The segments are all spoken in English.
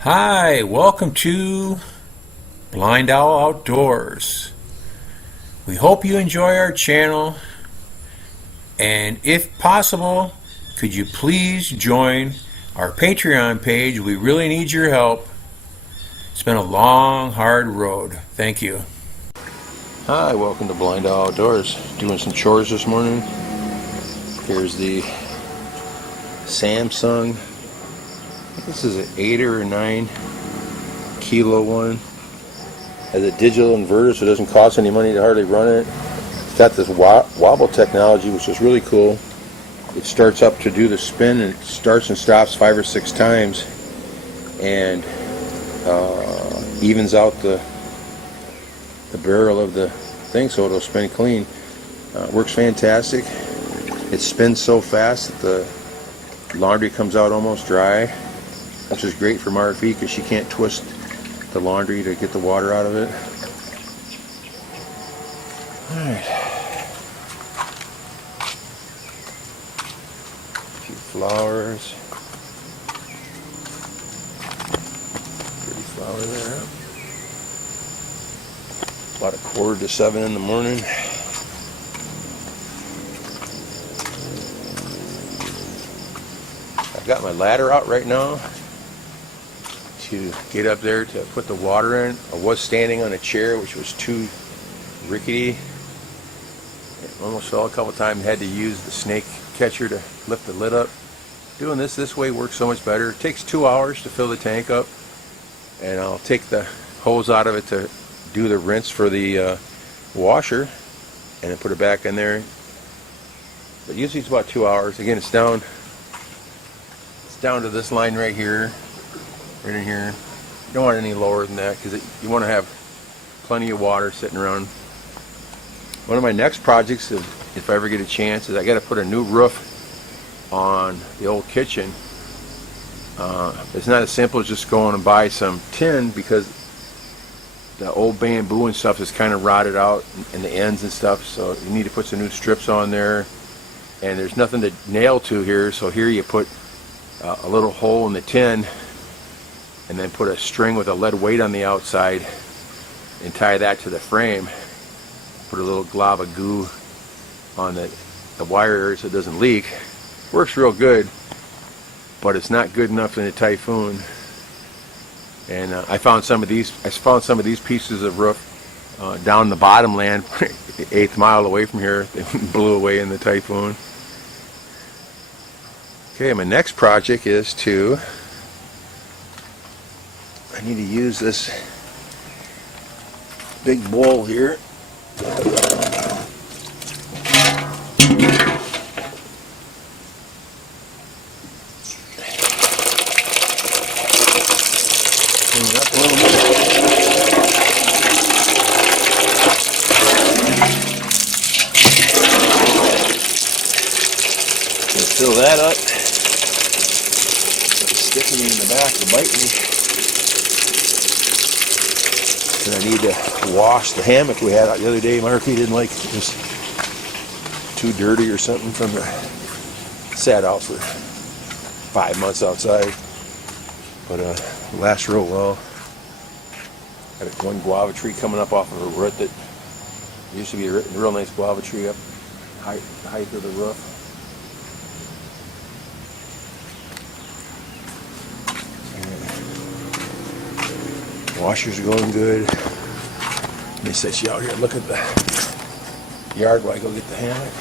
Hi, welcome to BlindOwl Outdoors. We hope you enjoy our channel, and if possible, could you please join our Patreon page? We really need your help. It's been a long, hard road. Thank you. Hi, welcome to BlindOwl Outdoors. Doing some chores this morning. Here's the Samsung. This is an 8 or 9 kilo one. Has a digital inverter, so it doesn't cost any money to hardly run it. It's got this wobble technology, which is really cool. It starts up to do the spin, and it starts and stops 5 or 6 times, and evens out the barrel of the thing, so it'll spin clean. Works fantastic. It spins so fast that the laundry comes out almost dry, which is great for Marife because she can't twist the laundry to get the water out of it. Alright. A few flowers. Pretty flower there. About 6:45 in the morning. I've got my ladder out right now to get up there to put the water in. I was standing on a chair which was too rickety. It almost fell a couple times. Had to use the snake catcher to lift the lid up. Doing this way works so much better. It takes 2 hours to fill the tank up, and I'll take the hose out of it to do the rinse for the washer and then put it back in there. But usually it's about 2 hours. Again, it's down to this line right here, right in here. You don't want it any lower than that because you want to have plenty of water sitting around. One of my next projects, if I ever get a chance, is I got to put a new roof on the old kitchen. It's not as simple as just going and buy some tin, because the old bamboo and stuff is kind of rotted out in the ends and stuff, so you need to put some new strips on there, and there's nothing to nail to here, so here you put a little hole in the tin and then put a string with a lead weight on the outside and tie that to the frame. Put a little glob of goo on the wire area so it doesn't leak. Works real good, but it's not good enough in a typhoon. And I found some of these pieces of roof down in the bottomland, 1/8 mile away from here. They blew away in the typhoon. Okay, my next project is I need to use this big bowl here. Clean it up a little bit. Fill that up. Sticking me in the back to bite me. And I need to wash the hammock we had out the other day. Marky didn't like it. It was too dirty or something from the sat out for 5 months outside. But lasts real well. Got one guava tree coming up off of a root that used to be a real nice guava tree up height of the roof. Washers are going good. Let me set you out here and look at the yard while I go get the hammock.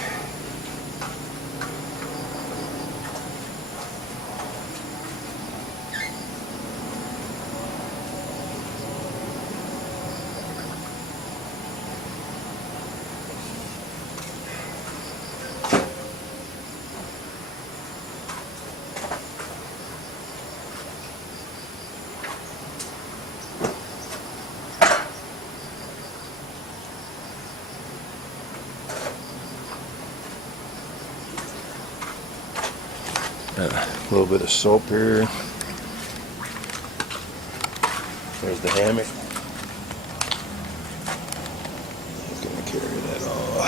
A little bit of soap here. There's the hammock. I'm gonna carry that all.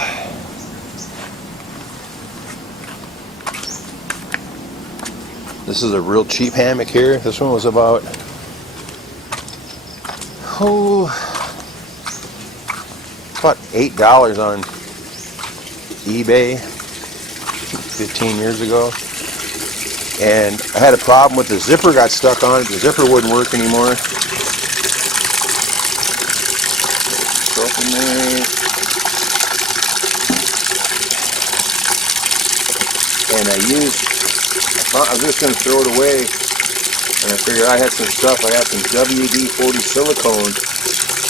This is a real cheap hammock here. This one was about $8 on eBay 15 years ago. And I had a problem with the zipper, got stuck on it. The zipper wouldn't work anymore. Open there. And I was just going to throw it away, and I figured I had some stuff. I had some WD-40 silicone.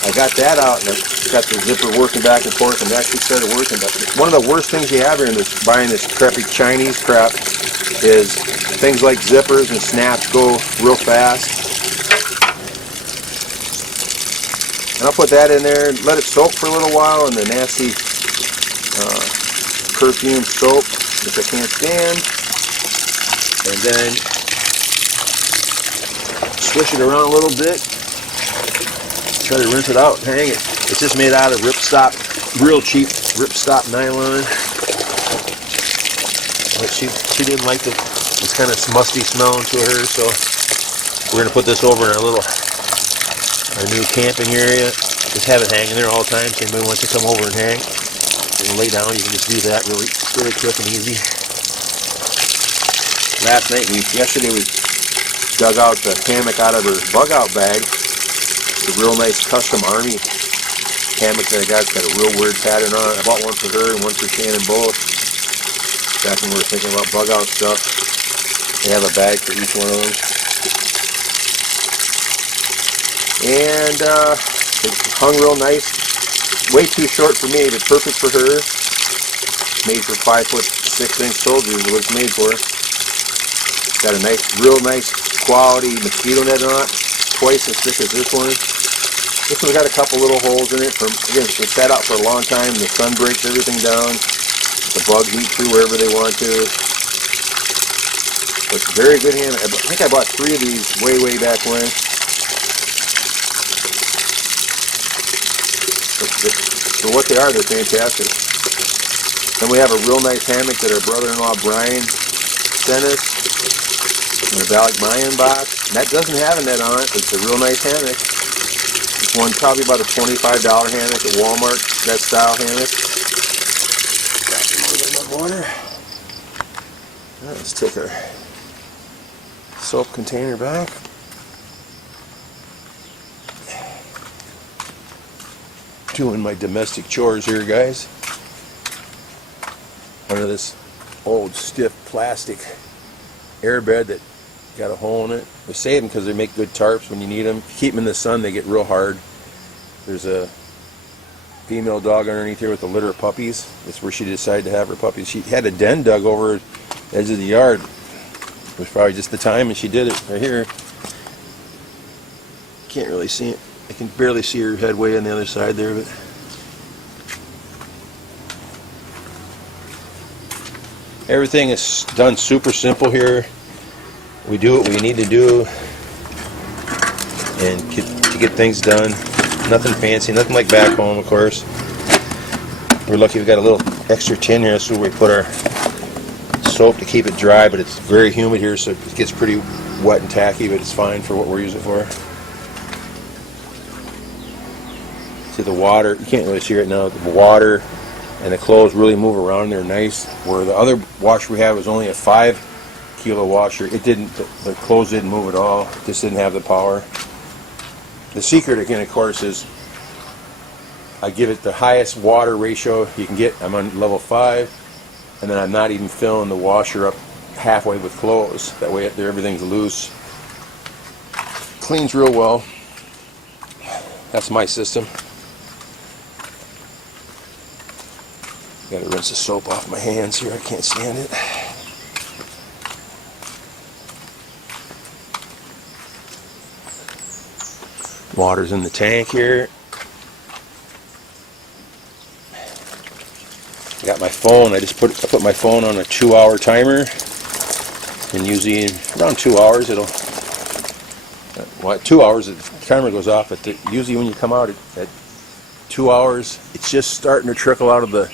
I got that out, and I got the zipper working back and forth, and it actually started working. But one of the worst things you have here in this, buying this crappy Chinese crap, is things like zippers and snaps go real fast. And I'll put that in there and let it soak for a little while in the nasty perfume soap, which I can't stand. And then swish it around a little bit. Try to rinse it out and hang it. It's just made out of ripstop, real cheap ripstop nylon. But she didn't like this kind of musty smell to her, so we're gonna put this over in our new camping area. Just have it hanging there all the time. So anybody wants to come over and hang and lay down, you can just do that really quick and easy. Yesterday we dug out the hammock out of her bug out bag. It's a real nice custom army hammock that I got. It's got a real weird pattern on it. I bought one for her and one for Shannon both. Back when we were thinking about bug out stuff. They have a bag for each one of them. And it hung real nice. Way too short for me, but perfect for her. Made for 5'6" soldiers, what it's made for. Got a real nice quality mosquito net on it, twice as thick as this one. This one's got a couple little holes in it. Again, it's sat out for a long time. The sun breaks everything down. The bugs eat through wherever they want to. But it's a very good hammock. I think I bought 3 of these way back when. For what they are, they're fantastic. Then we have a real nice hammock that our brother-in-law Brian sent us in a Balik Mayan box. And that doesn't have a net on it, but it's a real nice hammock. This one's probably about a $25 hammock at Walmart, that style hammock. Got some more in my water. Let's take our soap container back. Doing my domestic chores here, guys. Under this old stiff plastic airbed that got a hole in it. We save them because they make good tarps when you need them. If you keep them in the sun, they get real hard. There's a female dog underneath here with a litter of puppies. That's where she decided to have her puppies. She had a den dug over the edge of the yard. It was probably just the time, and she did it right here. Can't really see it. I can barely see her head way on the other side there, but everything is done super simple here. We do what we need to do and to get things done. Nothing fancy, nothing like back home, of course. We're lucky we got a little extra tin here, so we put our soap to keep it dry, but it's very humid here, so it gets pretty wet and tacky, but it's fine for what we're using it for. See the water, you can't really see it now, the water and the clothes really move around there nice, where the other washer we had was only a 5-kilo washer. It didn't, the clothes didn't move at all, it just didn't have the power. The secret again, of course, is I give it the highest water ratio you can get. I'm on level 5, and then I'm not even filling the washer up halfway with clothes. That way everything's loose. Cleans real well. That's my system. Gotta rinse the soap off my hands here, I can't stand it. Water's in the tank here. I got my phone, I put my phone on a 2-hour timer, and usually around 2 hours it'll, well, at 2 hours the timer goes off, but usually when you come out at 2 hours, it's just starting to trickle out of the,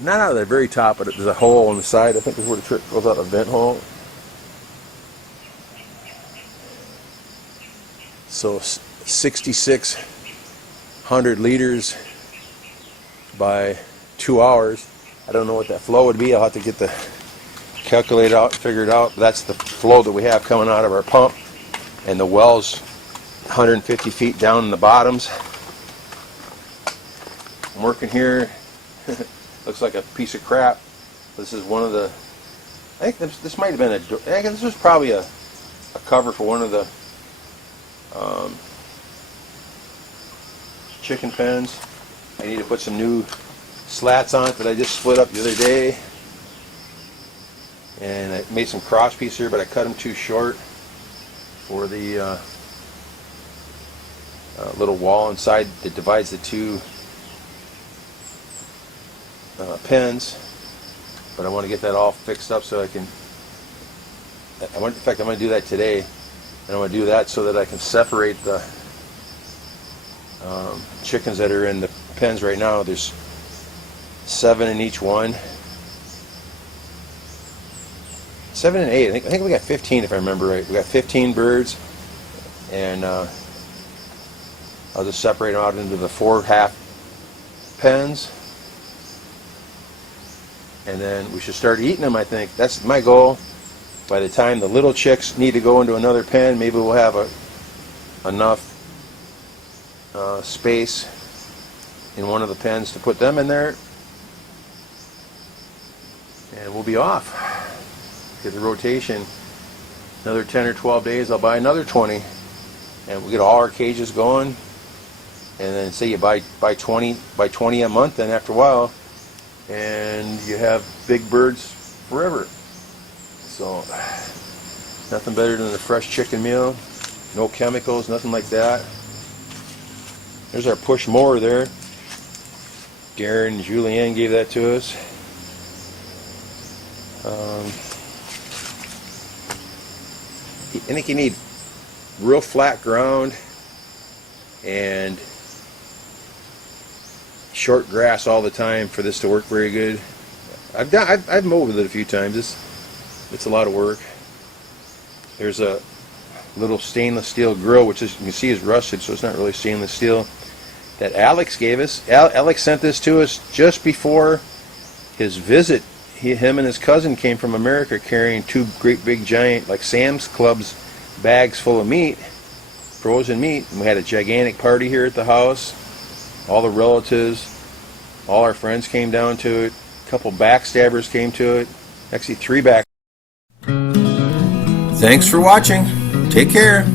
not out of the very top, but there's a hole on the side. I think is where the trickle goes out, a vent hole. So 6,600 liters by 2 hours. I don't know what that flow would be. I'll have to get the calculator out, figure it out. That's the flow that we have coming out of our pump, and the well's 150 feet down in the bottoms. I'm working here. Looks like a piece of crap. This is one of the, I think this might have been this was probably a cover for one of the chicken pens. I need to put some new slats on it that I just split up the other day. And I made some cross pieces here, but I cut them too short for the little wall inside that divides the two pins. But I want to get that all fixed up so I can, in fact I'm going to do that today, and I want to do that so that I can separate the chickens that are in the pens right now. There's 7 in each one. 7 and 8. I think we got 15 if I remember right. We got 15 birds, and I'll just separate them out into the 4 half pens, and then we should start eating them. I think that's my goal. By the time the little chicks need to go into another pen, maybe we'll have enough space in one of the pens to put them in there, and we'll be off. Get the rotation. Another 10 or 12 days, I'll buy another 20, and we'll get all our cages going. And then say you buy 20 a month, and after a while, and you have big birds forever. So nothing better than a fresh chicken meal, no chemicals, nothing like that. There's our push mower there. Darren and Julianne gave that to us. I think you need real flat ground and short grass all the time for this to work very good. I've mowed with it a few times. It's a lot of work. There's a little stainless steel grill, which is, you can see is rusted, so it's not really stainless steel, that Alex gave us. Alex sent this to us just before his visit. Him and his cousin came from America carrying 2 great big giant, like Sam's Club's bags full of meat, frozen meat. And we had a gigantic party here at the house. All the relatives, all our friends came down to it. A couple backstabbers came to it. Actually 3 back. Thanks for watching. Take care.